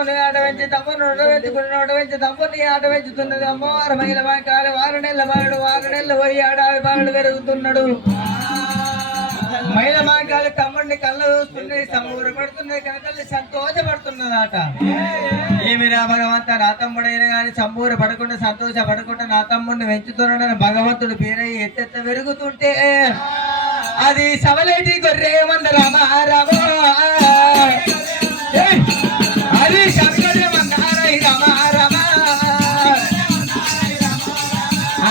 తమ్ముని ఆట పెంచి తమ్ముని నోట పెంచుకుని నోట పెంచి తమ్ముని ఆట పెంచుతున్నది అమ్మవారు మహిళ కాలి 6 నెలల బాలుడు 6 నెలలు పోయి ఏడాది బాలుడు పెరుగుతున్నాడు. మహిళ కాలి తమ్ముడిని కళ్ళు చూస్తున్నాయి, సంబూరపడుతున్నాయి, కనకల్లి సంతోషపడుతున్నదాట. ఏమిరా భగవంత, నా తమ్ముడైనా కానీ సంబూర పడకుండా సంతోషపడకుండా నా తమ్ముడిని పెంచుతున్నాడని భగవంతుడు పేరయ్యి ఎత్తెత్త పెరుగుతుంటే అది సవలేటి గొర్రె మంద రామ రామ, అది సవగొర్రె మంద రామ రామ,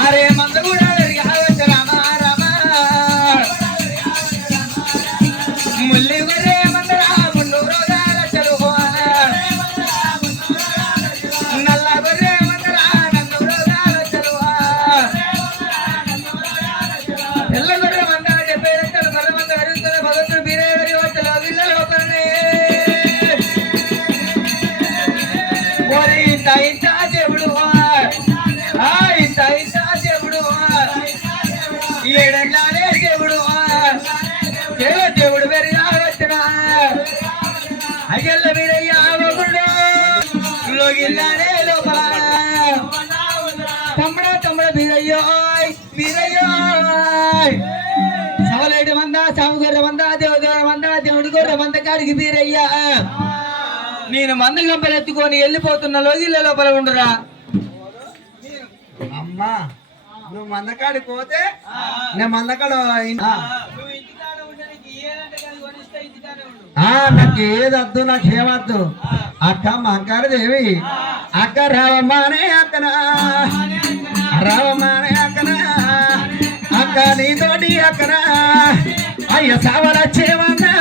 అరే మంద కూడా కావచ్చు రామ రామ, ముల్లి గొర్రె మంద మున్నూరు రోజాల చెరువు, నల్ల గొర్రె మంద నన్నూరు రోజాల చెరువు, ఎల్ల గొర్రె మంద చెప్పేదంటారు మన మంద అడుగుతున్న భగవంతుడు మీరే వచ్చలో వీళ్ళ లోపలనే ఇంత ఇంత దేవుడు ఇంత ఇంత దేవుడు ఏడెళ్ళాలే దేవుడు దేవుడు పెరిగా వచ్చిన అయ్యల్ల మీరయ్యా లోగిల్లానే లోపల తమ్ముడా తమ్ముడ వీరయ్యో వీరయ్యో సవలేటి మంద సాముగొర్రె మంద దేవుగొర్రె మంద దేవుడి గొర్రె మంద కాడికి వీరయ్యా నేను మంద గంపలెత్తుకొని వెళ్ళిపోతున్న లోగిళ్ళ లోపల ఉండురా. అమ్మా నువ్వు మందకాడికి పోతే నేను మందకాడ నాకు ఏదద్దు నాకు ఏమద్దు. అక్క మంకారు దేవి అక్క రావమ్మానే అక్కనా రావమ్మానే అక్కనా అక్క నీతోటి అక్కనా అయ్య సావలచ్చేవన్నా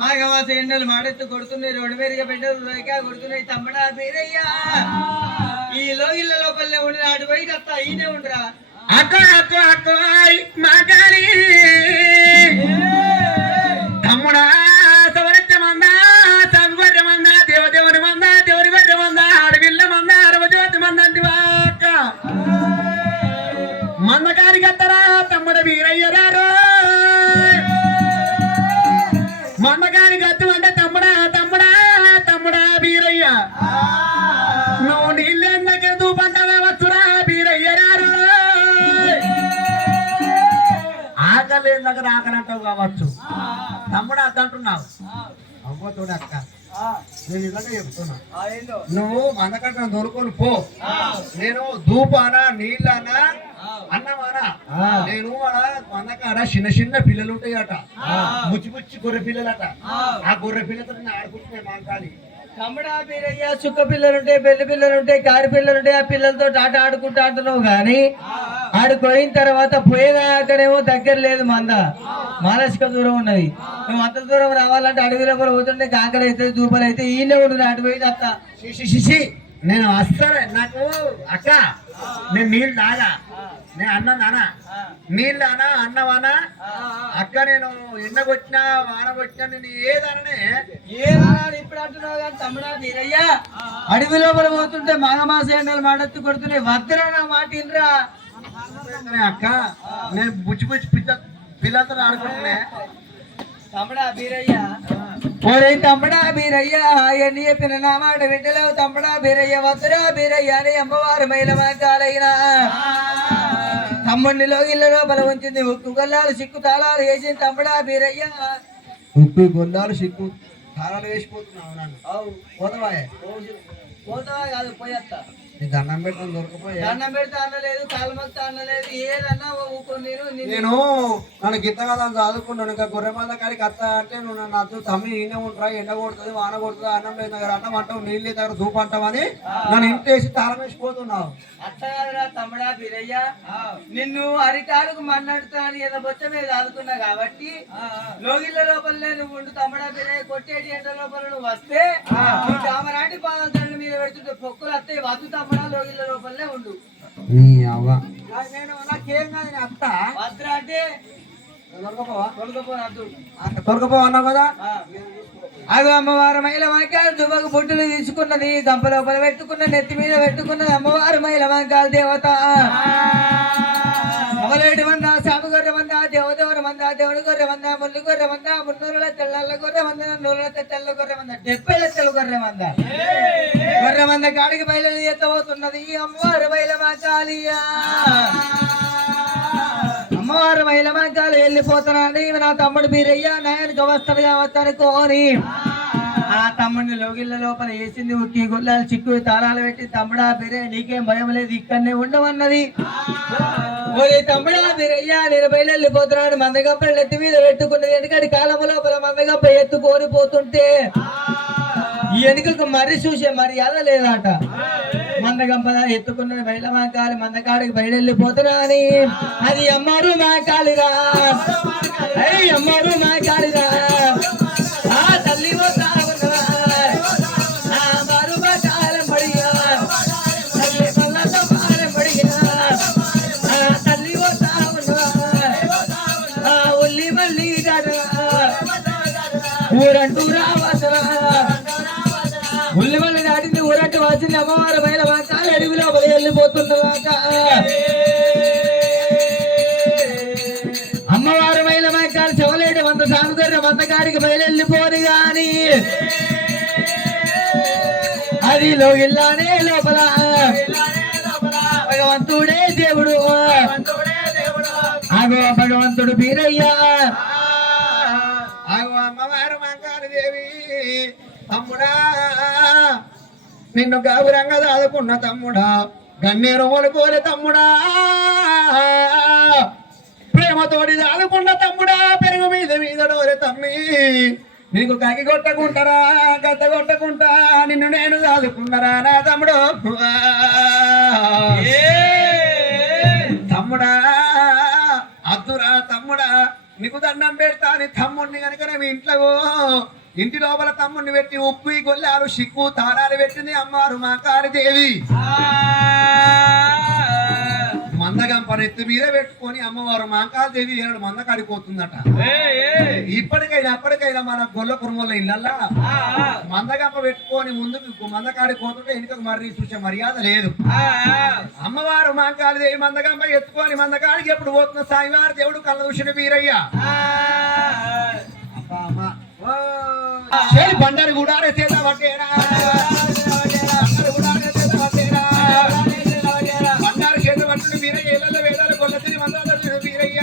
మాఘమాస ఎండలు మాడెత్తు కొడుతున్నాయి, రోడ్డు మీదుగా బిడ్డలు రేఖ కొడుతున్నాయి. తమ్ముడా బీరయ్యా ఈ లోగిళ్ళ లోపలనే ఉండి అటు పోయి తప్ప ఈయనే ఉండరా. తమ్ముడా సవరత్య మంద సంగొర్రె మంద దేవదేవుని మంద దేవుని గొర్రె మంద అడవిల్ల మంద అరవజ్యోతి మంద అంటివా అక్క మందకారి కత్తరా తమ్ముడ వీరయ్యరారు మందకారి గత్తు అంటే తమ్ముడా తమ్ముడా తమ్ముడా వీరయ్య నువ్వు నీళ్ళెందకే దూపంటవే వచ్చురా వీరయ్యరారు. ఆకలి దగ్గర ఆకలంటావు కావచ్చు తమ్ముడు అద్దంటున్నావు. అవ్వతోడు అక్క నేను ఇలాగే చెప్తున్నా, నువ్వు మందకట్ట దొరుకుని పో. నేను ధూపానా నీళ్ళనా అన్నమానా నేను మందకాడ చిన్న చిన్న పిల్లలు ఉంటాయట, ముచ్చి ముచ్చి గొర్రె పిల్లలట. ఆ గొర్రె పిల్లలతో నేను ఆడుకుంటున్నాయి మాంకాలి. తమ్ముడా బీరయ్య చుక్క పిల్లలుంటాయి, పెళ్లి పిల్లలుంటాయి, కారి పిల్లలుంటాయి. ఆ పిల్లలతో ఆట ఆడుకుంటా అంటున్నావు కానీ ఆడుకోయిన తర్వాత పోయేదాకనేమో దగ్గర లేదు, మంద మానసిక దూరం ఉన్నది. నువ్వు అంత దూరం రావాలంటే అడవి లోపల పోతుంటే కాకలు అయితే దూపలు అయితే ఈయనే ఉండు అటు పోయి అత్త శిశి నేను వస్తానే. నాకు అక్క నేను నీళ్ళు తాగా, నేను అన్నం నానా నీళ్ళు అనా అన్నవానా అక్క. నేను ఎండకొచ్చినా వానకొచ్చినా నేను ఏదననే ఇప్పుడు అంటున్నావు కానీ తమ్ముడా మీరయ్యా అడవి లోపల పోతుంటే మాఘమాస ఎండలు మాడెత్తు కొడుతున్నాయి. వద్దరా నా మాట ఇన్రా అక్క. నేను బుచ్చి బుచ్చి పిల్లలతో ఆడుకుంటున్నా. తమ్ముడా బీరయ్య ఒరే తమ్ముడా బీరయ్య ఎన్ని చెప్పిన నా మాట వింటలేవు. తమ్ముడా బీరయ్య వద్దురా బీరయ్య అని అమ్మవారు మైల కాలైనా తమ్ముడిని లోగిళ్ళ లోపల ఉంచింది. ఉక్కు గొల్లాలు సిక్కు తాళాలు వేసింది. తమ్ముడా బీరయ్య ఉక్కు గొల్లాలు సిక్కు తాళాలు వేసిపోతున్నావు నన్ను అవు పోతావాయే పోతావా కాదు పోయేస్తా నీ దండం పెట్టుకుని దొరకపోయా దండం పెడితే అనలేదు కాలమొక్త అనలేదు ఏదన్నా ఊకో నేను నన్ను గిట్ట కదా చదువుకున్నాను ఇంకా గొర్రె మంద కాడికి అత్త అంటే నువ్వు నన్ను అద్దు తమ్మి ఈయన ఉంటా ఎండ కొడుతుంది వాన కొడుతుంది అన్నం లేదు దగ్గర అన్నం అంటావు నీళ్ళు దగ్గర ధూపు అంటావని నన్ను ఇంటేసి తాళం వేసిపోతున్నావు అట్లా కాదురా తమ్ముడా బిరయ్య నిన్ను అరిటాలకు మన్నడుతా అని ఏదో బొచ్చ మీద ఆదుకున్నా కాబట్టి లోగిళ్ళ లోపలనే నువ్వు ఉండు తమ్ముడా బిరయ్య కొట్టేటి ఎండ లోపల నువ్వు వస్తే కామరాటి పాదాల దండ మీద పెడుతుంటే పొక్కులు వస్తే వద్దు తమ్ముడా లోగిళ్ళ లోపలనే ఉండు నేను నాకేం కాదు నేను అత్త వద్దురా అంటే దొరకపోవా కొడుకపోనద్దు దొరకపోవా అన్నావు కదా అగో అమ్మవారు మైల వంకాయలు దుబ్బకు బొట్టులు తీసుకున్నది దంప లోపల పెట్టుకున్న నెత్తి మీద పెట్టుకున్నది అమ్మవారు మైల వంకాయలు దేవత అవలేటి మంద సాగు గొర్రె మంద దేవదేవర మంద దేవుడి గొర్రె మంద ముల్లి గొర్రె మంద మున్నూరుల తెల్ల గొర్రె మంద నూరుల తెల్ల గొర్రె మంద 70 తెల్ల గొర్రె మంద గొర్రె మంద కాడికి బయలు ఎత్తబోతున్నది అమ్మవారు మైల వంకాలియా అమ్మవారు మైల వంకాలు వెళ్ళిపోతున్నాడు నా తమ్ముడు బీరయ్య నాయనకి వస్తాడు కావచ్చు అనుకోని ఆ తమ్ముడిని లోగిళ్ళ లోపల వేసింది ఉక్కి గుళ్ళాలు చిక్కు తాళాలు పెట్టి తమ్ముడా బిరే నీకేం భయం లేదు ఇక్కడనే ఉండమన్నది ఓరే తమ్ముడా బిరయ్య నేను బయలుపోతున్నాడు మందగప్పలు ఎత్తి మీద పెట్టుకున్నది ఎందుకంటే కాలము లోపల మందగప్ప ఎత్తుకొని పోతుంటే ఈ ఎన్నికలకు మర్రి చూసే మర్యాద లేదట మందగంప ఎత్తుకున్నది బయల మాకాలి మందకాడికి బయలుపోతున్నా అని అది అమ్మారు మాకాలిరా అమ్మారు మాకాలిరా ఆ తల్లి ఊరంటూ రావసరా ఉల్లివల్లి దాటింది ఊరంటూ వచ్చింది అమ్మవారు బయల వంకాలి అడవిలో బలి వెళ్ళిపోతున్నదాక అమ్మవారు బయల వంకాలి చెవలేడు వంద సాగుదర్ర వందగాడికి బయలుపోని గాని అది లోగిల్లానే లోపల భగవంతుడే దేవుడు అగో భగవంతుడు బీరయ్యా అమ్మవారు మంగారు దేవి తమ్ముడా నిన్ను గౌరంగా దాదుకున్న తమ్ముడా గన్నేరు మొలుకోలే తమ్ముడా ప్రేమతోటి దాదుకున్న తమ్ముడా పెరుగు మీద మీదడోరే తమ్మి నీకు కాకి కొట్టకుంటారా గద్ద కొట్టకుంటా నిన్ను నేను దాదుకున్నారా నా తమ్ముడు తమ్ముడా అద్దురా తమ్ముడా నీకు దండం పెడతా అని తమ్ముడిని కనుక మీ ఇంటి లోపల తమ్ముడిని పెట్టి ఉప్పు గొల్లారు సిక్కు తారాలు పెట్టింది అమ్మారు మాకారి దేవి మందగంప నెత్తి మీద పెట్టుకొని అమ్మవారు మాకారి దేవి ఏనాడు మందకాడిపోతుందట అప్పటికైనా మన గొల్ల కుర్మల ఇళ్ళల్లా మందగంప పెట్టుకొని ముందుకు మందకాడిపోతుంటే వెనుకకు మర్రి చూసే మర్యాద లేదు అమ్మవారు మాకారి దేవి మందగంప ఎత్తుకొని మందకాడికి ఎప్పుడు పోతున్న సాయివారి దేవుడు కళ్ళ చూసిన వీరయ్య బండారు కూడా పట్టేరా బండారు చేత పట్టుడు వీరయ్య ఇళ్ళ వేదాలు కొల్లసిరి మందాలు వీరయ్య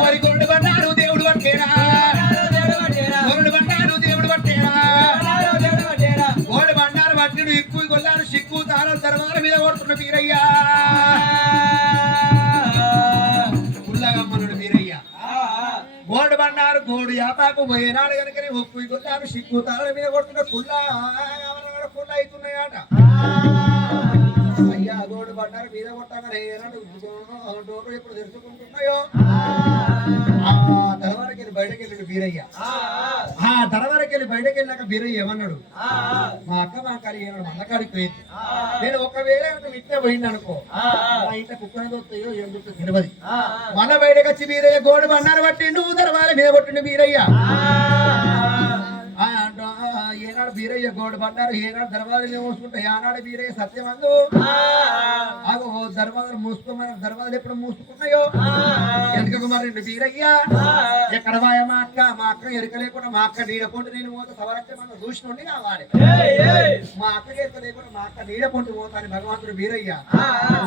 మరి గొర్రె బండారు దేవుడు పట్టేరా గొర్రె బండారు దేవుడు పట్టేరా గోడు బండారు పట్టుడు ఎక్కువ గొల్లారు సిక్కు తాళాలు దర్వాల మీద కొడుతున్న వీరయ్య ఉల్లగమ్మనుడు వీరయ్య గోడు బండారు గోడు యాపాకు పోయినాడు కనుక ఉప్పు గొల్లారు సిక్కు తాళాల మీద కొడుతున్న కుళ్ళ అవుతున్నాయట అయ్యా గోడు బండారు మీద కొట్టగానే డోర్లు ఎప్పుడు తెరుచుకుంటున్నాయో తలవారకెళ్ళి బయటకు వెళ్ళాడు బీరయ్య తలవారకెళ్ళి బయటకు వెళ్ళాక బీరయ్య ఏమన్నాడు మా అక్క మా కాడి ఏమన్నాడు మందకాడికి పోయింది నేను ఒకవేళ ఇట్టే పోయింది అనుకో మా ఇంట్లో కుక్కని దొరుకుతాయో ఏం దొరుకుతాయో తెలియదు మన బయటకు వచ్చి బీరయ్య గోడు బండారు పట్టి నువ్వు దర్వాల మీద కొట్టిండు బీరయ్య ఏనాడు బీరయ్య గోడు బండారు ఏనాడు దర్వాజలు మూసుకుంటాయి ఆనాడు బీరయ్య సత్యమందు దర్వాజలు మూసుకోమని దర్వాజలు ఎప్పుడు మూసుకున్నాయో ఎందుకు మరి బీరయ్య ఎక్కడ మా అక్క ఎరుక లేకుండా మా అక్క నీడ పొంటి నేను పోతే సవరక్షణ చూసినండి కావాలి మా అక్క ఎరుక లేకుండా మా అక్క నీడ పొంటి పోతాను భగవంతుడు బీరయ్య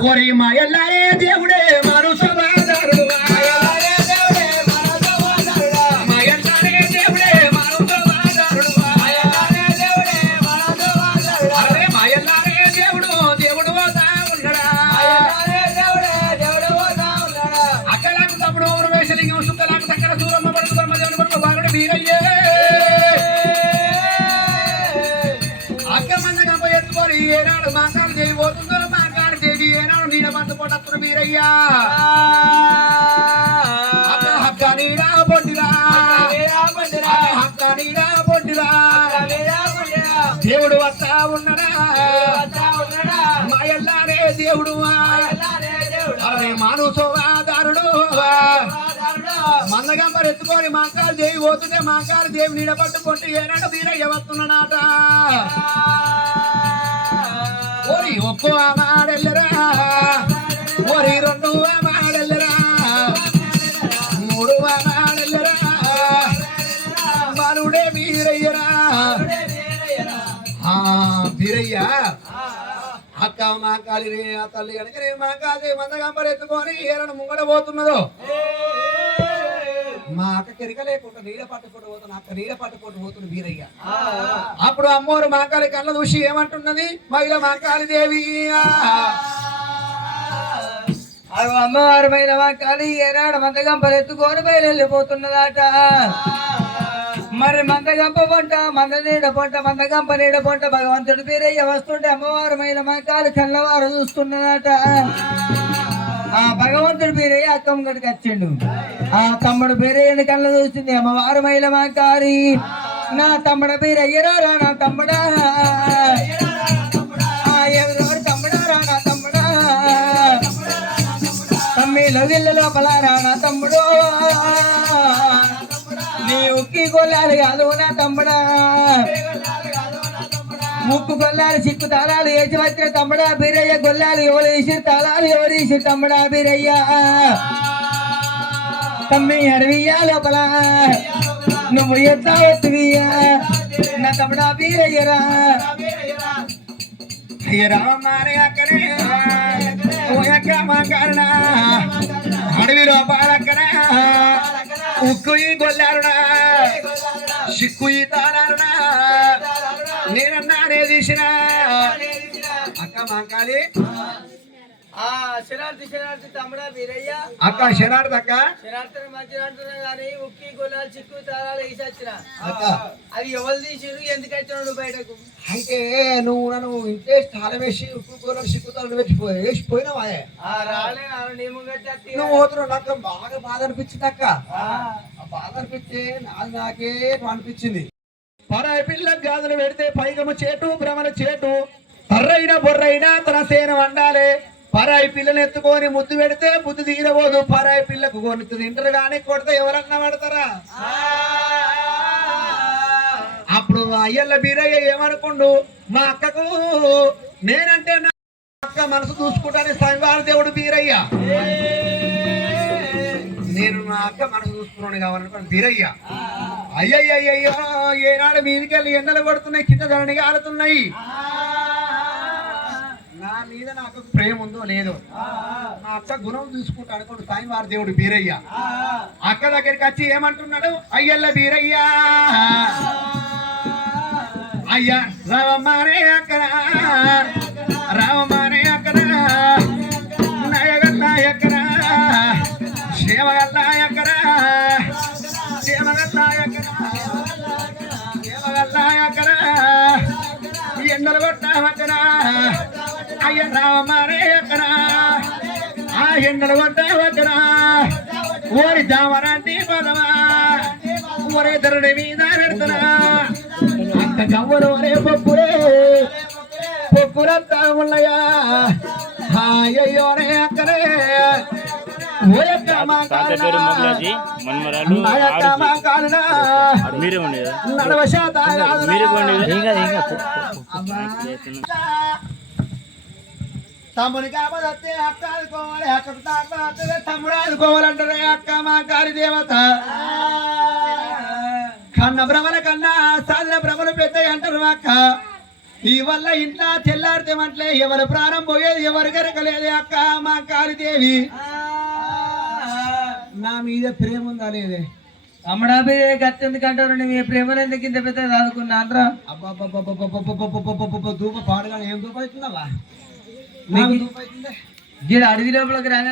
ఓరి మా ఎల్లారే దేవుడే మరు సమాధారుడు మా ఎల్లారే పట్టుకోటత్తుడు వీరయ్యా హక్క నీడా పొండిరా హక్క నీడా పొండిరా దేవుడు వస్తా ఉన్నడా మా ఎల్లారే దేవుడు అరే మాను సోదారుడు మందగంపరు ఎత్తుకొని మాంకాలు దేవి పోతుంటే మాంకాలు దేవి నీడ పట్టుకుంటే ఏనాడు వీరయ్య వస్తున్నాడట ఓరి ఒక్కో మాడెల్లరా ఓరి రెండు మాడెల్లరా మూడు మాడెల్లరా బాలుడే వీరయ్యరా వీరయ్య అక్క మా కాలి ఆ తల్లి కనుక మా కాలి మందగంపరు ఎత్తుకొని ఏరను ముంగడ పోతున్నదో మా అక్క కెరిక లేకుండా నీడ పట్టుకుంటూ పోతున్నా అక్క నీడ పట్టుకుంటూ పోతున్న వీరయ్య అప్పుడు అమ్మోరు మాకాలి కళ్ళ చూసి ఏమంటున్నది మహిళ మాకాలి దేవి అమ్మవారి పైన మాకాలి ఏనాడు మందగంపలు ఎత్తుకొని బయలుపోతున్నదట మరి మందగంప పొంట మంద నీడ పొంట మందగంప నీడ పొంట భగవంతుడి పేరయ్య వస్తుంటే అమ్మవారి మైన మాకాలి కళ్ళవారు చూస్తున్నదట ఆ భగవంతుడి పేరయ్య అక్కమ్మ గడికి వచ్చిండు ఆ తమ్ముడు పేరయ్యని కళ్ళ చూసింది అమ్మవారు మైల మాకారి నా తమ్ముడు పేరయ్యరా నా తమ్ముడా ఎవరెవరు తమ్ముడా రా నా తమ్ముడా తమ్మిలో గిల్ల లోపల రా నా తమ్ముడు నీ ఉక్కి గొల్లాలు కాదు నా తమ్ముడా ముక్కు గొల్లాలు చిక్కు తాళాలు వేసి వచ్చిన తమ్ముడా బీరయ్య గొల్లాలు ఎవరు వేసి తాళాలు ఎవరు వేసి తమ్ముడా బీరయ్య తమ్మి అడవియ్యా లోపల నువ్వు ఎత్తా వస్తువియ్యా నా తమ్ముడా బీరయ్యరా రామారే అక్కడే కారణ అడవి లోపాలక్కడే ఉక్కు ఈ గొల్లారునా సిక్కు ఈ తాళారునా నేనన్నానే తీసిన అక్క మాంకాలి శరార్థి తమ్ముడా వీరయ్య అక్క శరార్థి అక్క శరార్థి మంచిగా అంటున్నా కానీ ఉక్కి గొల్లాలు చిక్కు తాళాలు వేసి వచ్చిన అది ఎవరు తీసిరు ఎందుకు వచ్చినాడు బయటకు అయితే నువ్వు నన్ను ఇంట్లో తాళం వేసి ఉప్పు కూరలు సిక్కుతాను వేసిపోయినావా రాలే నియమం కట్టి నువ్వు పోతున్నావు నాకు బాగా బాధ అనిపించింది అక్క బాధ అనిపిస్తే నాకే అనిపించింది పరాయి పిల్ల గాజులు పెడితే పైగము చేటు భ్రమల చేటు తర్రైన బొర్రైనా తన సేన వండాలి పరాయి పిల్లని ఎత్తుకొని ముద్దు పెడితే బుద్ధి తీరబోదు పరాయి పిల్లకు కొన్ని తింటారు కానీ కొడితే ఎవరన్నా పడతారా అప్పుడు అయ్యల్ల బీరయ్య ఏమనుకుండు మా అక్కకు నేనంటే నా అక్క మనసు చూసుకుంటానే స్వామివారి దేవుడు బీరయ్య నేను నా అక్క మనసు చూసుకున్నాను కావాలనుకున్నాను బీరయ్య అయ్యయ్యో ఏనాడు మీదికెళ్ళి ఎండలు కొడుతున్నాయి కింద ధరణిగా ఆడుతున్నాయి నా మీద నాకు ప్రేమ ఉందో లేదో నా అక్క గుణం చూసుకుంటా అనుకోండి స్వామివారి దేవుడు బీరయ్య అక్క దగ్గరికి వచ్చి ఏమంటున్నాడు అయ్యల్ల బీరయ్య అయ్యా రావమ్మారే అక్కడ రావమ్మారే అక్కడ నయగల్లా ఎక్కడ శేవగల్లా ఎక్కడ శేవగల్లా ఎక్కడ శేవగల్లా ఎక్కడ ఎండలు కొట్టావచ్చన అయ్య రావమ్మారే అక్కడ ఆ ఎండలు కొట్టావచ్చన ఓరి జామరాంటి పదవా ఒరే ధరుడి మీద పెడుతున్నా అంత గవ్వరు అనే పొక్కురంతా ఉన్నాయా అయ్యోనే అక్కడే నడవ శాత తమ్ముని కాకపోతే అక్క ఆదుకోవాలి అక్కకు తాకపోతే తమ్ముడు ఆదుకోవాలంటారే అక్క మా కారి దేవత కన్న భ్రమల కన్నా సాధన భ్రమలు పెద్ద అంటారు అక్క ఈ వల్ల ఇంట్లో తెల్లారితేమంటలే ఎవరు ప్రాణం పోయేది ఎవరు గరకలేదు అక్క మా కారిదేవి నా మీద ప్రేమ ఉందా లేదే తమ్ముడా గత్తి ఎందుకంటారు మీ ప్రేమను ఎందుకు ఇంత పెద్ద చదువుకున్నా అందరూ అబ్బా దూప పాడుగా ఏం దూప అవుతుందవ్వా దూప అవుతుంది గీడ అడవి లోపలికి రాగా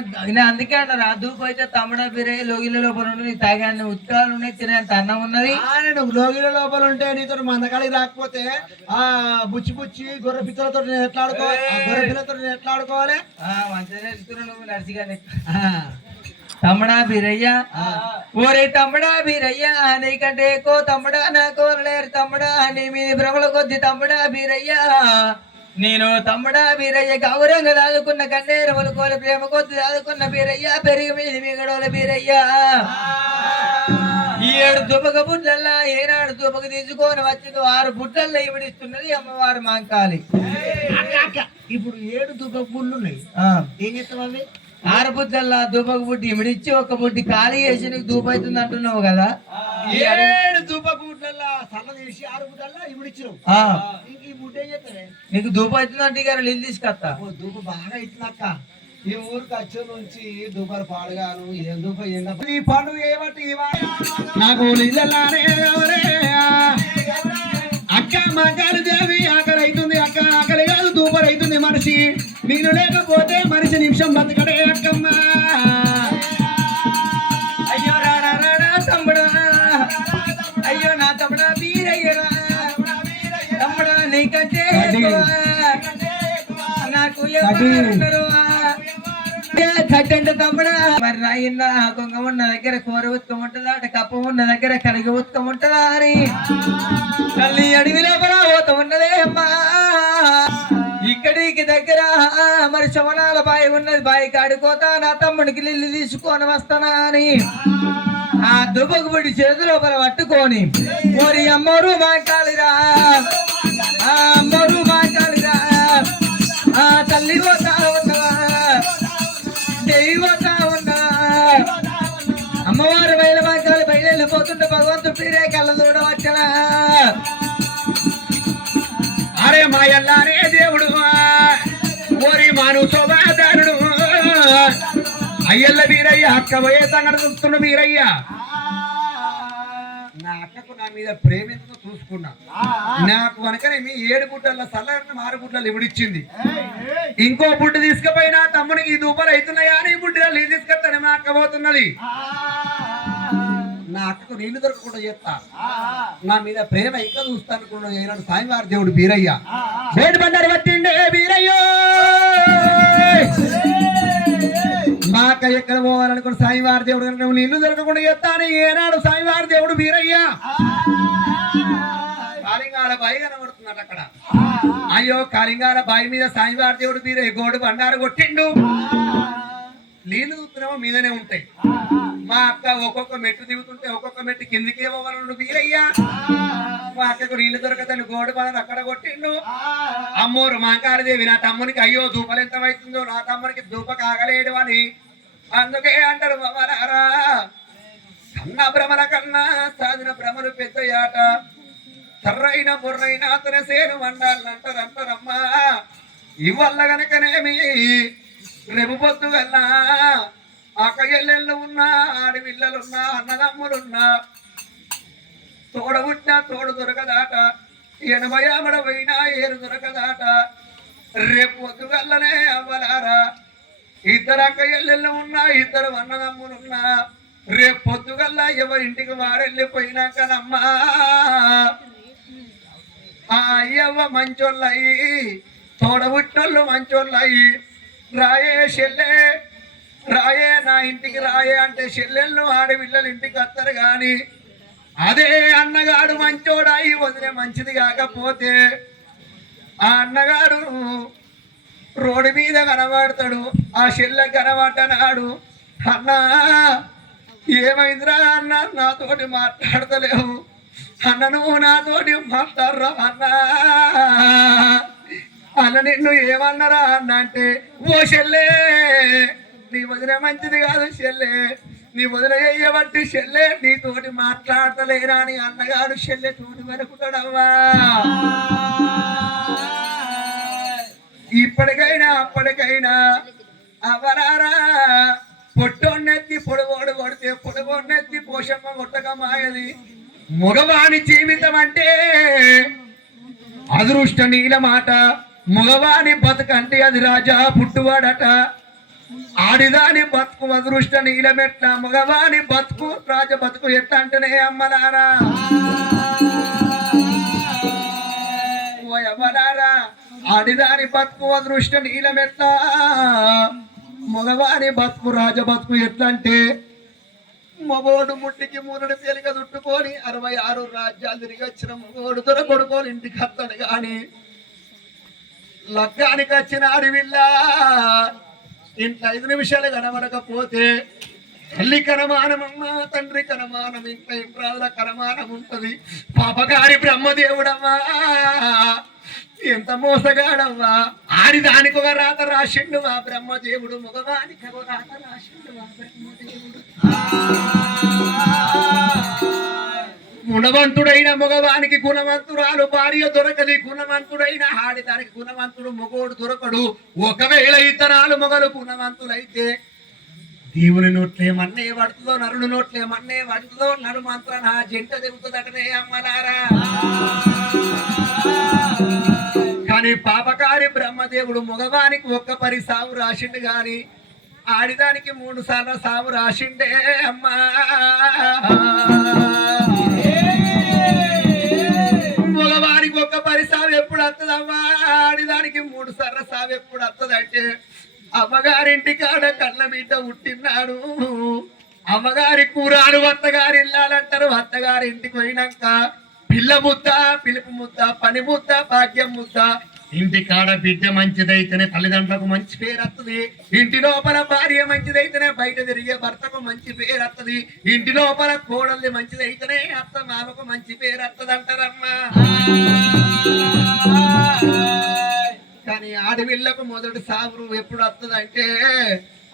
అందుకే అంటారు ఆ దూపు అయితే తమ్ముడ బిరే లోగిల లోపల ఉండి తాగాన్ని ఉత్కాలు ఉన్నాయి తినేంత అన్నం ఉన్నది నువ్వు లోగిల లోపల ఉంటే నీతో మందకాడికి రాకపోతే ఆ బుచ్చి బుచ్చి గొర్రె పిత్తలతో ఎట్లా ఆడుకోవాలి గొర్రె పిల్లతో ఎట్లా ఆడుకోవాలి మంచిగా ఇస్తున్నా నువ్వు నడిచిగానే తమ్ముడా బీరయ్య ఓరే తమ్ముడా బీరయ్య నీకంటే ఎక్కువ తమ్ముడా నాకు లేరు తమ్ముడా నీ మీద భ్రమల కొద్ది తమ్ముడా బీరయ్య నేను తమ్ముడా బీరయ్య గౌరంగా దాదుకున్న కన్నేరములు కోలి ప్రేమ కొద్ది దాదుకున్న బీరయ్య పెరిగి మీద మిగడోల బీరయ్య ఈ 7 దుబ్బక బుట్లల్లా ఏనాడు దుబ్బక తీసుకొని వచ్చింది 6 బుట్లల్లో ఇవిడిస్తున్నది అమ్మవారు మాంకాలి ఇప్పుడు 7 దుబ్బక బుడ్లు ఉన్నాయి ఏం చేస్తావు అవి 6 బుట్లల్లా దుబ్బక బుట్టి ఇవిడిచ్చి ఒక బుట్టి ఖాళీ చేసి నీకు దూపు అవుతుంది అంటున్నావు కదా 7 దుబ్బక బుట్లల్లా సన్న తీసి 6 బుట్లల్లా ఇవిడిచ్చినావు ఈ బుడ్డ ఏం చేస్తారే నీకు దూపు అవుతుంది అంటే ఇక నీళ్ళు తీసుకొస్తా దూప బాగా ఇట్లక్క ఈ ఊరికి వచ్చే నుంచి దూపలు పాడుగాను ఏం దూప ఈ పండుగ ఏమంటే నాకు నీళ్ళలానే అక్క మగాలు దేవి ఆకలి అవుతుంది అక్క ఆకలి కాదు దూపలు అవుతుంది మనిషి నీళ్ళు లేకపోతే మనిషి నిమిషం బతకడే అక్కమ్మ అయ్యో రాడా తమ్ముడా అయ్యో నా తమ్ముడా బీరయ్యరా తమ్ముడా నీకంటే నాకు కట్టంటే తమ్ముడా మరి రాయిన్న కొంగ ఉన్న దగ్గర కూర ఉత్కం ఉంటుందా అటు కప్ప ఉన్న దగ్గర కడిగి ఉత్కం ఉంటుందా అని తల్లి అడవి లోపల పోత ఉన్నదే అమ్మా ఇక్కడికి దగ్గర మరి శవనాల బాయి ఉన్నది బాయి కాడిపోతా నా తమ్ముడికి నీళ్ళు తీసుకొని వస్తానా అని ఆ దుబ్బకు పుట్టి చేతి లోపల పట్టుకొని ఓరి అమ్మరు మాంకాలిరా ఆ అమ్మరు మాంకాలిరా ఆ తల్లి పోతా ఉన్నవా దేవి పోతా ఉన్నా అమ్మవారు బయలు మాంకాలి బయలు వెళ్ళిపోతుంటే భగవంతుడు తీరే కళ్ళ చూడవచ్చనా అరే మాయల్లానే దేవుడు ఓరి మాను శోభాదారుడు అయ్యల్ల వీరయ్య అక్క పోయే సంగతి చూస్తున్న వీరయ్య నా అక్కకు నా మీద ప్రేమ ఎంతో చూసుకున్నా నాకు కనుకనే మీ 7 బుట్టల సల్లన్న 6 బుట్టలు ఇవిడిచ్చింది ఇంకో బుట్ట తీసుకుపోయినా తమ్మునికి ఈ దూపలు అవుతున్నాయా అని బుట్టలు ఇది తీసుకొస్తాను మా అక్క పోతున్నది నా అక్కకు నీళ్లు దొరకకుండా చేస్తా నా మీద ప్రేమ ఇంకా చూస్తాను కూడా ఏనాడు సాయివారి దేవుడు బీరయ్య వేడి బండారు పట్టిండే బీరయ్యో మా అక్క ఎక్కడ పోవాలనుకున్న సాయివారి దేవుడు కనుక నువ్వు నీళ్లు దొరకకుండా చేస్తాను ఏనాడు సాయివారి దేవుడు బీరయ్య కాలింగాల బాయి కనబడుతున్నాడు అక్కడ అయ్యో కాలింగాల బాయి మీద సాయివారి దేవుడు బీరయ్య గోడు బండారు కొట్టిండు నీళ్లు చూస్తున్నామో మీదనే ఉంటాయి మా అక్క ఒక్కొక్క మెట్టు దిగుతుంటే ఒక్కొక్క మెట్టు కిందికి ఇవ్వగలడు బీరయ్య మా అక్కకు నీళ్లు దొరకదని గోడు బాధను అక్కడ కొట్టిండు అమ్మోరు మాంకారదేవి నా తమ్మునికి అయ్యో దూపలు ఎంత అవుతుందో నా తమ్మునికి దూప కాగలేడు అని అందుకే అంటారు మమరారా సన్న భ్రమల కన్నా సాధిన భ్రమలు పెద్ద ఆట తర్రైన బుర్రైన అతని సేను వండాలంటారు అంటారమ్మా ఇవల్ల గనకనేమి రేపు పొద్దు వల్ల అక్కయ్యలు ఉన్నా ఆడపిల్లలున్నా అన్నదమ్ములున్నా తోడబుట్టినా తోడు దొరకదాట 80 ఆమడ పోయినా ఏరు దొరకదాట రేపు పొద్దుగల్లనే అవ్వలారా 2 అక్కయ్యలు ఉన్నా 2 అన్నదమ్ములున్నా రేపు పొద్దుగల్లా ఎవరింటికి వారెళ్ళిపోయినాకనమ్మా ఆ అయ్యవ్వ మంచోళ్ళయి తోడబుట్టోళ్ళు మంచోళ్ళయి రాయే చెల్లె రాయే నా ఇంటికి రాయే అంటే చెల్లెళ్ళు ఆడపిల్లలు ఇంటికి వస్తారు గాని అదే అన్నగాడు మంచోడాయి వదిలే మంచిది కాకపోతే ఆ అన్నగాడు రోడ్డు మీద కనబడతాడు ఆ చెల్లె కనబడ్డనాడు అన్నా ఏమైందిరా అన్న నాతోటి మాట్లాడతలేవు అన్న నువ్వు నాతోటి మాట్లాడరా అన్నా అన్న నిన్ను ఏమన్నారా అన్న అంటే ఓ చెల్లె నీ వదిన మంచిది కాదు చెల్లె నీ వదిన చెయ్యబట్టి చెల్లె నీతోటి మాట్లాడతలేరా అని అన్నగాడు చెల్లె తోటి వెనుకుంటాడవ్వా ఇప్పటికైనా అప్పటికైనా అవరారా పొట్టొన్నెత్తి పొడగోడు కొడితే పొడగొన్నెత్తి పోషమ్మ కొట్టక మాయది మగవాని జీవితం అంటే అదృష్ట నీల మాట మగవాని బతుకంటే అది రాజా పుట్టువాడట ఆడిదాని బతుకు అదృష్ట నీలమెట్ల మగవాని బతుకు రాజ బతుకు ఎట్లా అంటేనే అమ్మలారా ఓ అమ్మలారా ఆడిదాని బతుకు అదృష్ట నీలమెట్ల మగవాని బతుకు రాజ బతుకు ఎట్లా అంటే మగోడు ముట్టికి మూనడు పేలిక చుట్టుకొని 66 రాజ్యాలు తిరిగి వచ్చిన మగోడు కొడుకోని ఇంటికి వస్తాడు గాని లగ్గానికి వచ్చిన అడవిల్ల ఇంట్లో 5 నిమిషాలు కనబడకపోతే తల్లి కనమానమమ్మ తండ్రి కనమానం ఇంట్లో ఇంట్రాల కనమానం ఉంటది పాపగారి బ్రహ్మదేవుడమ్మా ఎంత మోసగాడవ్వా ఆడిదానికి ఒక రాత రాసిండు ఆ బ్రహ్మదేవుడు మగవానికి ఒక రాత రాసిండు ఆ బ్రహ్మదేవుడు గుణవంతుడైన మగవానికి గుణవంతురాలు భార్య దొరకది గుణవంతుడైన ఆడిదానికి గుణవంతుడు మగోడు దొరకడు ఒకవేళ ఇతరాలు మొగలు గుణవంతులైతే దేవుని నోట్లే మన్నే పడుతుందో నరుడు నోట్లే మన్నే పడుతుందో నడు మాత్రం ఆ జంట తిరుగుతుందటనే అమ్మలారా కానీ పాపకారి బ్రహ్మదేవుడు మగవానికి ఒక్క పరి సావు రాసిండు గాని ఆడిదానికి 3 సార్లు సావు రాసిండే అమ్మా మగవానికి ఒక్క పరి సావు ఎప్పుడు వస్తుందమ్మా ఆడిదానికి 3 సార్లు సావు ఎప్పుడు వస్తుందంటే అమ్మగారింటి కాడ కళ్ళ బిడ్డ పుట్టినాడు అమ్మగారి కూరాడు అత్తగారి ఇల్లాలంటారు అత్తగారి ఇంటికి పోయినాక పిల్ల ముద్ద పిలుపు ముద్ద పని ముద్ద భాగ్యం ముద్ద ఇంటి కాడ బిడ్డ మంచిదైతేనే తల్లిదండ్రులకు మంచి పేరు వస్తుంది ఇంటి లోపల భార్య మంచిదైతేనే బయట తిరిగే భర్తకు మంచి పేరు వస్తుంది ఇంటి లోపల కోడల్ని మంచిదైతేనే అత్త మామకు మంచి పేరు వస్తుంది అంటారమ్మా కానీ ఆడవిళ్లకు మొదటి సాగు ఎప్పుడు వస్తుందంటే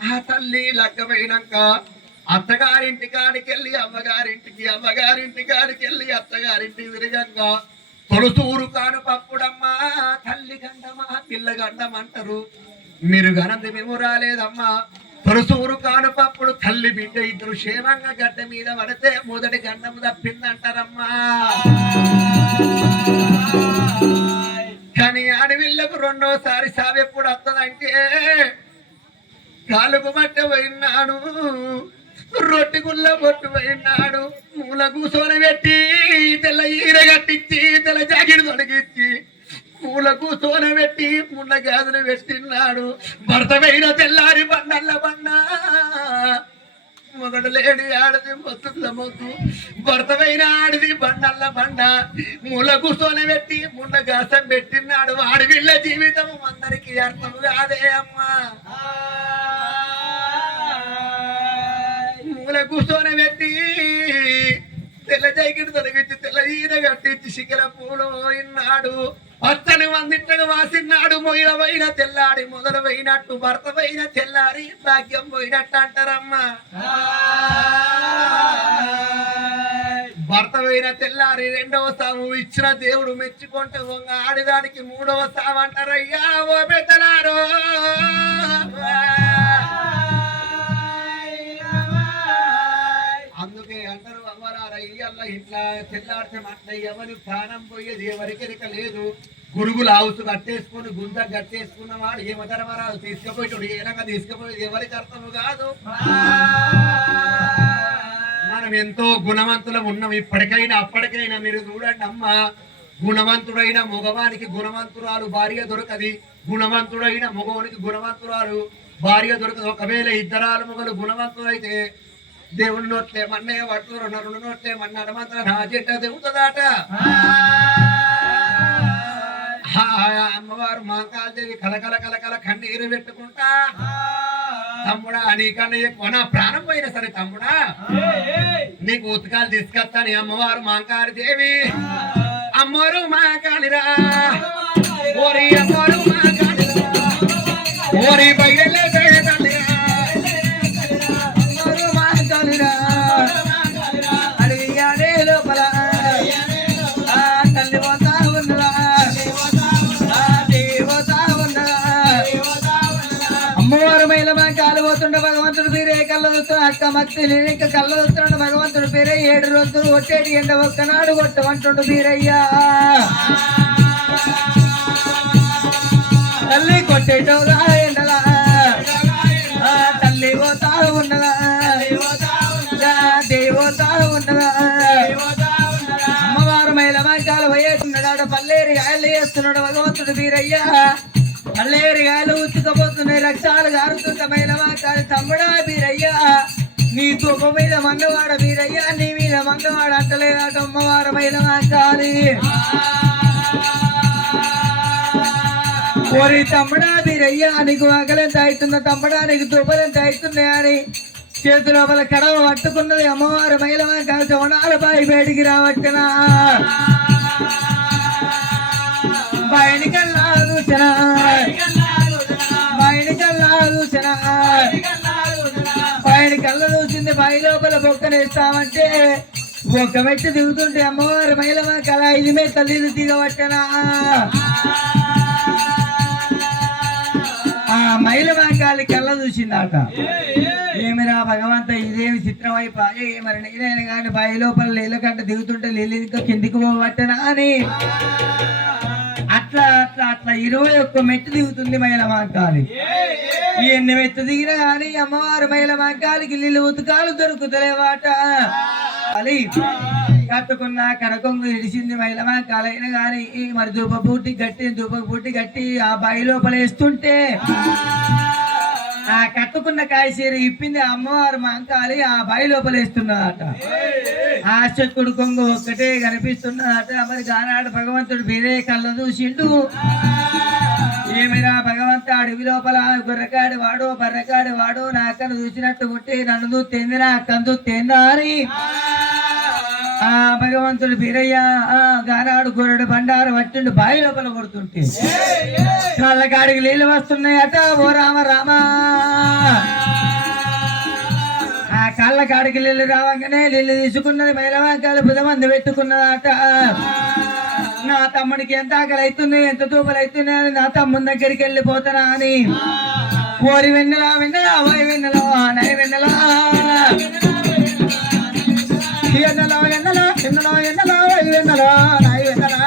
ఆ తల్లి లగ్గమైనాక అత్తగారింటి కాడికి వెళ్ళి అమ్మగారింటికి అమ్మగారింటి కాడికి వెళ్ళి అత్తగారింటికి తిరగంగా తొలుసూరు కాను పప్పుడమ్మా తల్లి గండమా పిల్ల గండం అంటారు మీరు గనంది మేము రాలేదమ్మా తొలుసూరు కాను పప్పుడు తల్లి బిడ్డ ఇద్దరు క్షేమంగా గడ్డ మీద పడితే మొదటి గండము తప్పిందంటారమ్మా కానీ ఆడవిళ్లకు రెండోసారి సావెప్పుడు వస్తుందంటే కాలుకు మట్ట పోయినాడు రొట్టి గుల్ల బొట్టు పోయినాడు మూల కూసోని పెట్టి తెల్ల ఈర కట్టించి తెల్ల జాకెట్ తొలగించి మూల కూసోని పెట్టి ముళ్ళ గాజులు పెట్టినాడు భర్త పోయిన తెల్లారి బండల్ల బండ మొగడు లేడి ఆడది మొత్తుల మొత్తు భర్త పోయిన ఆడిది బండల్ల బండ మూల కూసోని పెట్టి ముళ్ళ గాసం పెట్టినాడు ఆడవిళ్ళ జీవితం అందరికీ అర్థం కాదే అమ్మా మూల కూర్చొని పెట్టి తెల్ల జాకెట్ తొలగించి తెల్ల ఈర కట్టించి శిఖర పూలు పోయినాడు అత్తని వందింటగా వాసినాడు మొయ్య పోయిన తెల్లాడి మొదలు పోయినట్టు భర్త పోయిన తెల్లారి భాగ్యం పోయినట్టు అంటారమ్మా భర్త పోయిన తెల్లారి 2వ సావు ఇచ్చిన దేవుడు మెచ్చుకుంటే ఆడిదానికి 3వ సావు అంటారయ్యా ఓ పెద్దలారో అందుకే అందరూ అమ్మరారయ్యల్లా ఇట్లా తెల్లాడితే అట్లా ఎవరి ప్రాణం పోయేది ఎవరికెరిక లేదు గురుగుల హౌస్ కట్టేసుకుని గుంత కట్టేసుకున్న వాడు ఏమధర్మరాలు తీసుకుపోయేటోడు ఏనంగా తీసుకుపోయేది ఎవరికి అర్థము కాదు మనం ఎంతో గుణవంతులం ఉన్నాం ఇప్పటికైనా అప్పటికైనా మీరు చూడండి అమ్మ గుణవంతుడైన మగవానికి గుణవంతురాలు భార్య దొరకది గుణవంతుడైన మగవానికి గుణవంతురాలు భార్య దొరకదు ఒకవేళ ఇద్దరాలు మొగలు గుణవంతులైతే దేవుని నోట్లే మన్నే పడుతున్నారు నరుడు నోట్లే మన్న హనుమంతుల రాజెట్ట దిగుతుందట అమ్మవారు మాంకాలదేవి కలకల కలకల కన్నీరు పెట్టుకుంటా తమ్ముడా నీకన్నా ఎక్కువ నా ప్రాణం పోయినా సరే తమ్ముడా నీకు ఉతకాలు తీసుకొస్తాను అమ్మవారు మాంకారి దేవి అమ్మోరు మాంకాలిరా ఓరి అమ్మోరు మాంకాలిరా ఓరి బయలే భగవంతుడు పేరే కళ్ళ చూస్తున్న అక్క మక్తులు ఇంకా కళ్ళ చూస్తున్నాడు భగవంతుడు పేరే 7 రోజులు ఒట్టేటి ఎండ ఒక్కనాడు కొట్టమంటుండు వీరయ్యా తల్లి కొట్టేటోగా ఎండలా బీరయ్యా అల్లేరిగాయలు ఉచ్చుకపోతున్నాయి రక్తాలు గారుతున్న మైలమా కాలి తమ్ముడా బీరయ్యా నీ తుప్ప మీద మంగవాడ బీరయ్యా నీ మీద మంగవాడ అంటలేదాట అమ్మవార మైలమా కాలి ఓరి తమ్ముడా బీరయ్యా నీకు ఆకలెంత అవుతుందా తమ్ముడా నీకు తుప్పలెంత అవుతున్నాయా అని చేతి లోపల కడవ పట్టుకున్నది అమ్మవారు మైలమా కాలి చవనాల బాయి బయటికి రావచ్చనా బయటికల్లా చూసిన పైన కళ్ళ చూసింది బాయి లోపల బొక్కనేస్తామంటే బొక్క మెట్టి దిగుతుంటే అమ్మవారు మైలమా కళ ఇది మే తల్లి దిగబట్టనా ఆ మైలమా కాలి కళ్ళ చూసిందాట ఏమిరా భగవంత ఇదేమి చిత్రం అయిపోయి మరి నేనైనా కానీ బాయి లోపల నీళ్ళ కంట దిగుతుంటే నీళ్ళు ఇంకా కిందికి పోవట్టనా అని అట్లా అట్లా అట్లా 21 మెట్టు దిగుతుంది మైలమాంకాలి ఎన్ని మెట్టు దిగినా కానీ అమ్మవారు మైలమాంకాలికి నీళ్ళు ఉతకాలు దొరుకుతలేవాట అది కట్టుకున్న కడకొంగు ఇడిసింది మైలమాంకాలైనా కానీ మరి దుబ్బ గట్టి ఆ బావి లోపల వేస్తుంటే ఆ కట్టుకున్న కాయసీర ఇప్పింది అమ్మవారు మాంకాలి ఆ బావి లోపల వేస్తున్నదట ఆ చెక్కుడు కొంగు ఒక్కటే కనిపిస్తున్నదట మరి గానాడు భగవంతుడు వేరే కళ్ళ చూసిండు ఏమిరా భగవంత అడవి లోపల గుర్రకాడి వాడు బర్రకాడి వాడు నా అక్కను చూసినట్టు కొట్టి నన్ను చూస్తేంది నా అక్కను చూస్తేందా అని ఆ భగవంతుడు బీరయ్య గానాడు గుర్రెడు బండారు పట్టిండు బావి లోపల కొడుతుంటే కళ్ళకాడికి నీళ్ళు వస్తున్నాయట ఓ రామ రామ ఆ కళ్ళకాడికి నీళ్ళు రావంగానే నీళ్ళు తీసుకున్నది మైలవాంకాలు బుధమంది పెట్టుకున్నదట నా తమ్ముడికి ఎంత ఆకలి అవుతుంది ఎంత తూపలు అవుతుంది అని నా తమ్ముని దగ్గరికి వెళ్ళిపోతానా అని ఓరి వెన్నెలా వెన్నెలా ఓరి వెన్నెలా నై వెన్నెలా ఎన్నెలా ఎన్నెలా ఎన్నెలా ఎన్నెలా ఓరి వెన్నెలా నై వెన్నెలా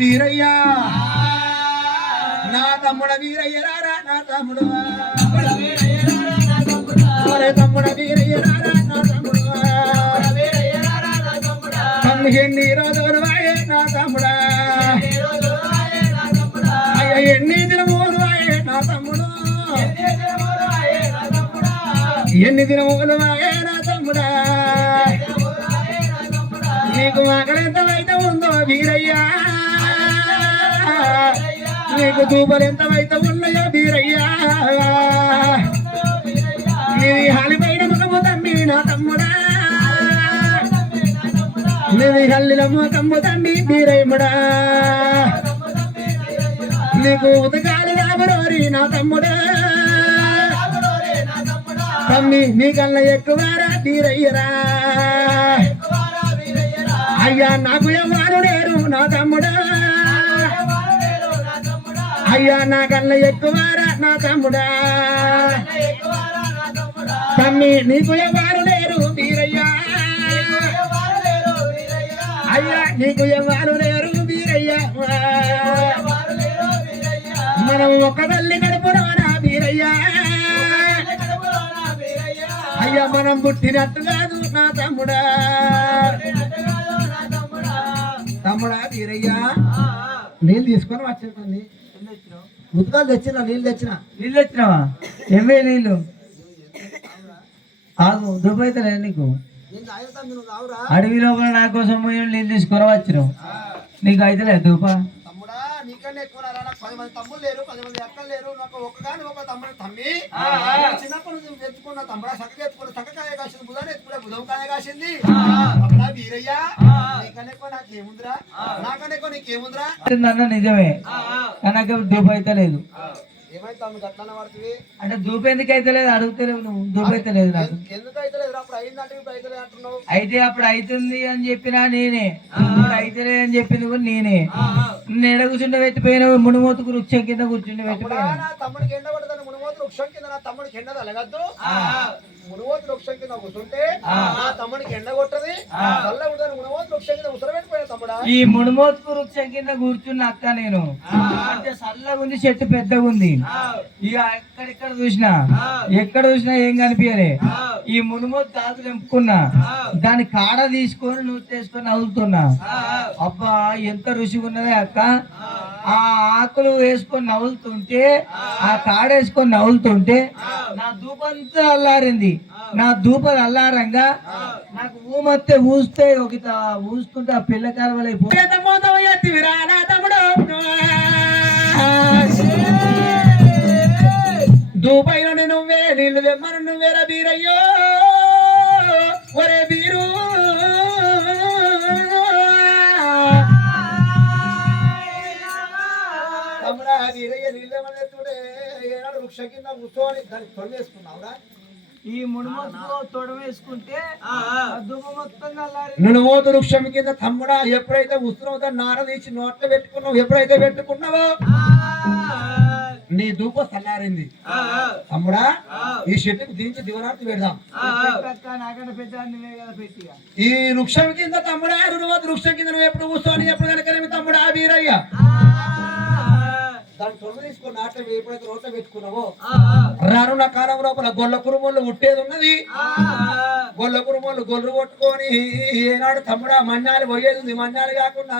వీరయ్యా నా తమ్ముడ వీరయ్య రారా నా తమ్ముడు తమ్ముడ వీరయ్య రారా నా తమ్ముడు ఎన్ని రోజులు వాయే నా తమ్ముడా అయ్యా ఎన్ని దినములు వాయే నా తమ్ముడు ఎన్ని దినములు వాయే నా తమ్ముడా నీకు ఆకలి అయితే ఉందో వీరయ్యా నీకు దూపలు ఎంతవైతే ఉన్నాయో వీరయ్యా నీది హాలిపైన ముఖము తమ్మి నా తమ్ముడా నీది హల్లిల ముఖము తమ్మి వీరయ్యముడా నీకు ఉతకాలి రాబరోరి నా తమ్ముడా తమ్మి నీ కళ్ళ ఎక్కువారా వీరయ్యరా అయ్యా నాకు ఎవరు లేరు నా తమ్ముడా అయ్యా నా కళ్ళ ఎక్కువారా నా తమ్ముడా తమ్మి నీకు ఎవరు లేరు వీరయ్యా అయ్యా నీకు ఎవరు లేరు వీరయ్యా మనం ఒక తల్లి కడుపురానా వీరయ్యా అయ్యా మనం పుట్టినట్టు కాదు నా తమ్ముడా తమ్ముడా వీరయ్యా నీళ్ళు తీసుకొని వచ్చేటండి ముత్తుకాలు తెచ్చిన నీళ్ళు తెచ్చినావా ఏమే నీళ్ళు ఆగు దుబ్బైతలే నీకు అడవి లోపల నా కోసం నీళ్ళు తీసుకొని వచ్చినావు నీకు అయితలే దూప నీకన్నా ఎక్కువ నాకు 10 మంది తమ్ముళ్ళు లేరు 10 మంది అక్కలు లేరు నాకు ఒక్కగాని ఒక తమ్ముడు తమ్మి చిన్నప్పటి నుంచి ఎత్తుకున్న తమ్ముడా చక్కగా ఎత్తుకున్న చక్కకాయ కాసింది బుధాన్ని ఎత్తుకునే బుధంకాయ కాసింది తమ్ముడా వీరయ్యా నీకన్నా ఎక్కువ నాకేముందిరా నాకన్నా ఎక్కువ నీకేముందిరా అన్న నిజమే నాకు దూపు అయితే లేదు ఏమైతే తమ్ముడు అట్లా పడుతుంది అంటే దూపు ఎందుకు అయితే లేదు అడుగుతలేవు నువ్వు దూపు అయితే లేదు నాకు ఎందుకు అయితే లేదు అప్పుడు అయిందంటే ఇప్పుడు అయితే అంటున్నావు అయితే అప్పుడు అవుతుంది అని చెప్పినా నేనే ఇప్పుడు అయితే అని చెప్పింది కూడా నేనే నేను ఎడ కూర్చుంటే పెట్టిపోయిన మునుమోతుకు వృక్షం కింద కూర్చుంటే పెట్టిపోయినా నా తమ్ముడికి ఎండ పడుతుంది మునుమోతు వృక్షం కింద నా తమ్ముడికి ఎండ తలగద్దు మునుమోతు వృక్షం కింద కూర్చుంటే నా తమ్ముడికి ఎండ కొట్టది చల్ల ఉంటుంది మునుమోతు వృక్షం కింద ఉసరబెట్టిపోయిన తమ్ముడా ఈ మునుమోతుకు వృక్షం కింద కూర్చున్న అక్క నేను అంటే చల్లగా ఉంది చెట్టు పెద్దగా ఉంది ఇక ఎక్కడెక్కడ చూసినా ఎక్కడ చూసినా ఏం కనిపించలే ఈ మునుమోతు తాత తెంపుకున్నా దాని కాడ తీసుకొని నువ్వు తీసుకొని నవ్వుతున్నా అబ్బా ఎంత రుచిగా ఉన్నదే అక్క ఆ ఆకులు వేసుకొని నవ్వులుతుంటే ఆ కాడ వేసుకొని నవ్వులుతుంటే నా ధూపంతా అల్లారింది నా ధూపం అల్లారంగా నాకు ఊమత్తే ఊస్తే ఒక ఊస్తుంటే ఆ పిల్ల కాలవలైపోయి దూపైన నువ్వే నీళ్ళు తెమ్మను నువ్వేరా బీరయ్యో ఒరే బీరు తమ్ముడా బీరయ్య నీళ్ళు తెమ్మని ఎత్తుడే ఏనాడు వృక్ష కింద కూర్చోని దానికి తొలివేసుకున్నావురా ఈ మునుమొత్తు తొడవేసుకుంటే ధూపం మొత్తం నునుమోతు వృక్షం కింద తమ్ముడా ఎప్పుడైతే ఉస్తున్నావు నార తీసి నోట్లో పెట్టుకున్నావు ఎప్పుడైతే పెట్టుకున్నావో నీ ధూప సల్లారింది తమ్ముడా ఈ చెట్టుకు దించి దివనార్తి పెడదాం ఈ వృక్షం కింద తమ్ముడా నునుమోతు వృక్షం కింద నువ్వు ఎప్పుడు కూర్చొని ఎప్పుడు కనుక తమ్ముడా బీరయ్య దాని తొమ్మిది తీసుకొని నాట్యం ఎప్పుడైతే రోడ్లో పెట్టుకున్నావో రానున్న కాలం లోపల గొల్ల కురుమోళ్ళు ఉట్టేది ఉన్నది గొల్ల కురుమోళ్ళు గొర్రెలు కొట్టుకొని ఏనాడు తమ్ముడా మన్నాలు పోయేది ఉంది మన్నాలు కాకుండా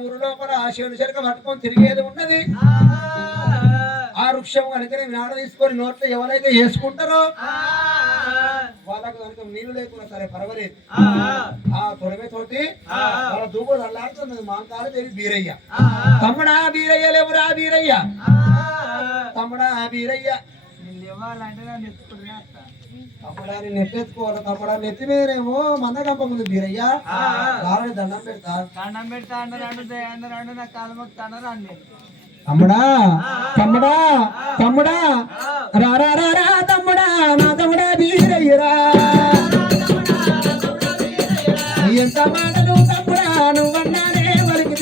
ఊరు లోపల శివుని చెరక పట్టుకొని తిరిగేది ఉన్నది ఆ వృక్షం కనుక నాడ తీసుకొని నోట్లో ఎవరైతే వేసుకుంటారో వాళ్ళకు కనుక నీళ్లు లేకుండా సరే పర్వాలేదు ఆ తొడమే తోటి వాళ్ళ దూపలు అల్లాడుతున్నది మాంకాలు దేవి బీరయ్య తమ్ముడా బీరయ్య లేవురా బీరయ్య తమ్ముడా బీరయ్య తమ్ముడా నేను నెట్టెత్తుకోవాలి తమ్ముడా నెత్తి మీదేమో మందగంప ముందు బీరయ్య దాని దండం పెడతా అన్నారు నా కాలు మొత్తం అన్నారు అన్నీ తమ్ముడా తమ్ముడా తమ్ముడా రారా రారా తమ్ముడా నా తమ్ముడా బీరయ్యరా ఎంత మాటలు తమ్ముడా నువ్వన్నానే వరకు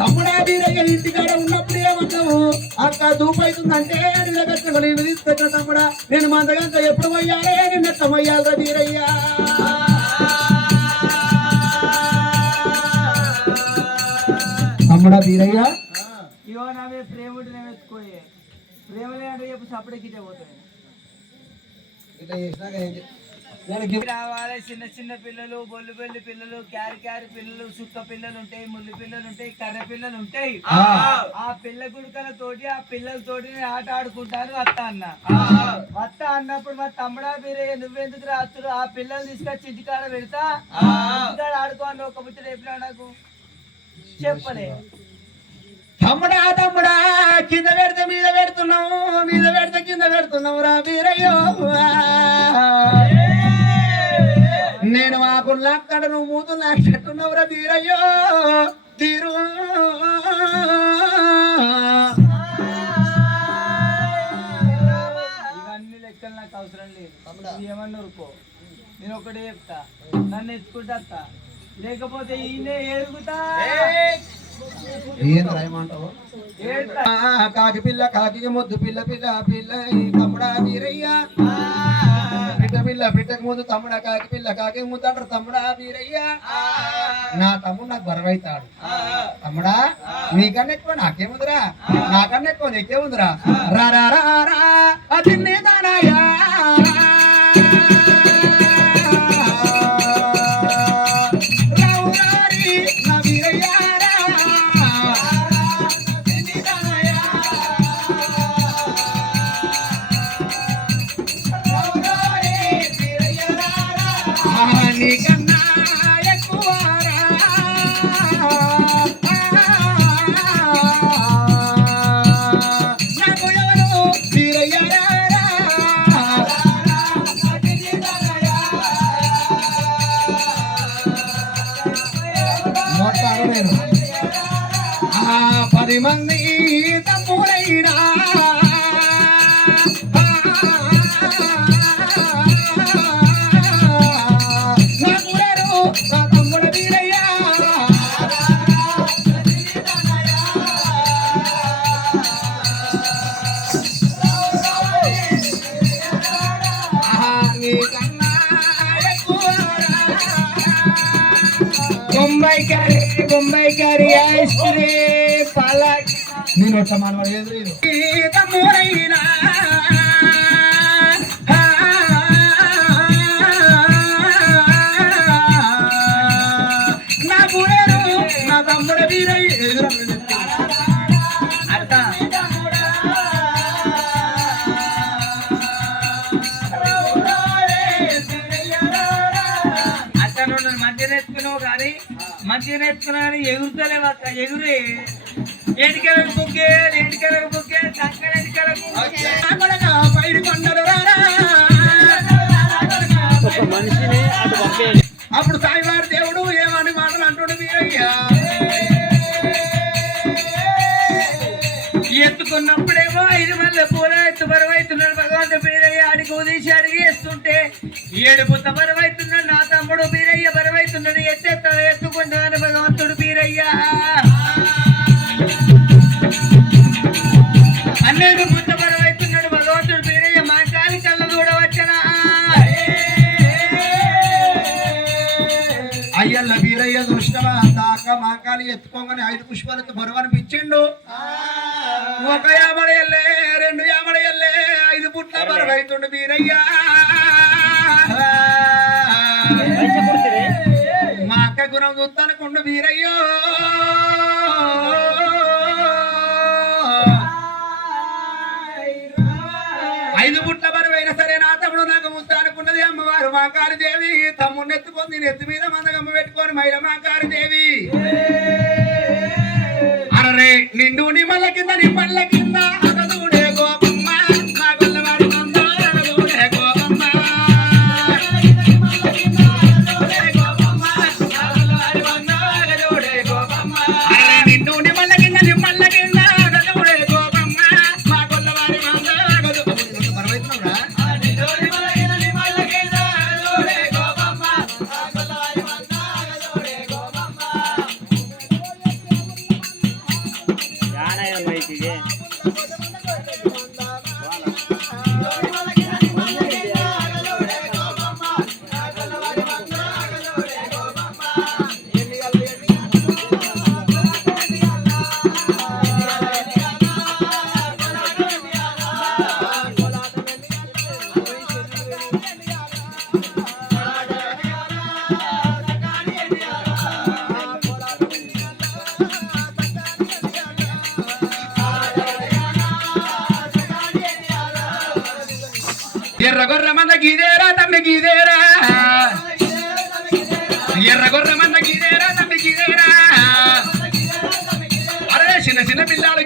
తమ్ముడా బీరయ్య ఇంటికాడ ఉన్నప్పుడు ఏమన్నావు అక్క దూపైతుందంటే నిలబెట్టుకుని తీసుకొచ్చిన తమ్ముడా నేను మందగంత ఎప్పుడు పోయాలే నిన్న తమ్మయ్యాలరా బీరయ్యా తమ్ముడా బీరయ్య ఇవో నా మీద ప్రేమ ఎత్తుకోయే ప్రేమ లేదంటే చెప్పు సపరేట్ పోతాయి రావాలి చిన్న చిన్న పిల్లలు బొల్లు బెల్లి పిల్లలు క్యారి పిల్లలు సుక్క పిల్లలు ఉంటాయి ముళ్ళు పిల్లలు ఉంటాయి కర్ర పిల్లలు ఉంటాయి ఆ పిల్ల గుడికలతోటి ఆ పిల్లలతోటి ఆట ఆడుకుంటాను వత్త అన్నప్పుడు మా తమ్ముడా బీరయ్య నువ్వెందుకు రాత్రులు ఆ పిల్లలు తీసుకొచ్చి ఇంటికాడ పెడతా ఇంటికాడ ఆడుకోండి ఒక ముచ్చట చెప్పినా నాకు చెప్పలే తమ్ముడా తమ్ముడా కింద పెడితే మీద పెడుతున్నావు మీద పెడితే కింద పెడుతున్నావు రా బీరయ్యో నేను మాకు లాక్తాడ నువ్వు మూతులు లాక్తున్నావు రా బీరయ్యో తీరు ఇవన్నీ లెక్కలు నాకు అవసరం లేదు ఏమన్నా ఊరుకో నేను ఒకటే చెప్తా నన్ను ఎత్తుకుంటా లేకపోతే ఈయనే ఏరుగుతా కాకి పిల్ల కాకి ముద్దు పిల్ల పిల్ల పిల్ల తమ్ముడా బీరయ్య పిట్ట పిల్ల పిట్టకు ముందు తమ్ముడా కాకి పిల్ల కాకి ముద్దు అంటారు తమ్ముడా బీరయ్య నా తమ్ముడు నాకు బరవైతాడు తమ్ముడా నీకన్నా ఎక్కువ నాకేముందిరా నాకన్నా ఎక్కువ నీకేముందిరా రా రా రా రా అది దానాయా నీకన్నా ఎక్కువ 10 మంది తమ్ముడైనా నా గురరు నా తమ్ముడు Veerayya Bombay curry ice cream పాలక్ నేను ఒట్ట మనవాడు ఎదురు తమ్ముడైనా నా గురరు నా తమ్ముడు వీరయ్య అర్థ మంచిగా నేర్చుకున్నాను ఎగురుతలేవు అక్క ఎగురే ఎంటికెలకు బుక్కే చక్కర ఎంటికెలకు పైడి కొండలు అప్పుడు సాయివారి దేవుడు ఏమని మాటలు అంటుండే వీరయ్యా ఎత్తుకున్నప్పుడేమో 5 మల్లె పూల ఎత్తు బరువైతున్నాడు భగవంతుడు వీరయ్య అడిగి ఉదీసి అడిగి వేస్తుంటే 7 పుత్త బరువైతున్నాడు నా తమ్ముడు వీరయ్య బరువైతున్నాడు ఎత్తుకుంటాను భగవంతుడు వీరయ్య 12 పుత్త బరువైతున్నాడు భగవంతుడు వీరయ్య మా కాలి కళ్ళ చూడవచ్చనా అయ్యల్ల వీరయ్య దృష్టమా దాకా మాకాలి ఎత్తుకోగానే 5 పుష్పాలతో బరువు అనిపించిండు 1 యామడయల్లే 2 యామడయల్లే 5 పుట్ల బరువైతుండు వీరయ్యా మా అక్క గుణం చూస్తానుకుండు వీరయ్యో 5 పుట్ల బరువైనా సరే నా తమ్ముడు నాకు ముస్తానుకున్నది అమ్మవారు మా కాళీదేవి తమ్ముడిని ఎత్తుకొని నెత్తి మీద మందగమ్మ పెట్టుకొని మైల మా కాళీదేవి అరే నిండు నిమ్మల కింద అగదూడే గోపమ్మ నా గొల్లవారి మందో అగదూడే గోపమ్మ అరే నిండు నిమ్మల కింద అగదూడే గోపమ్మ మా గొల్లవారి మందో అగదూడే బరువైతున్నావురా ఎర్రగొర్ర మంద గీదేరా తమ్మి గీదేరా ఎర్రగొర్ర మంద గీదేరా తమ్మి గీదేరా అరే చిన్న పిల్లలు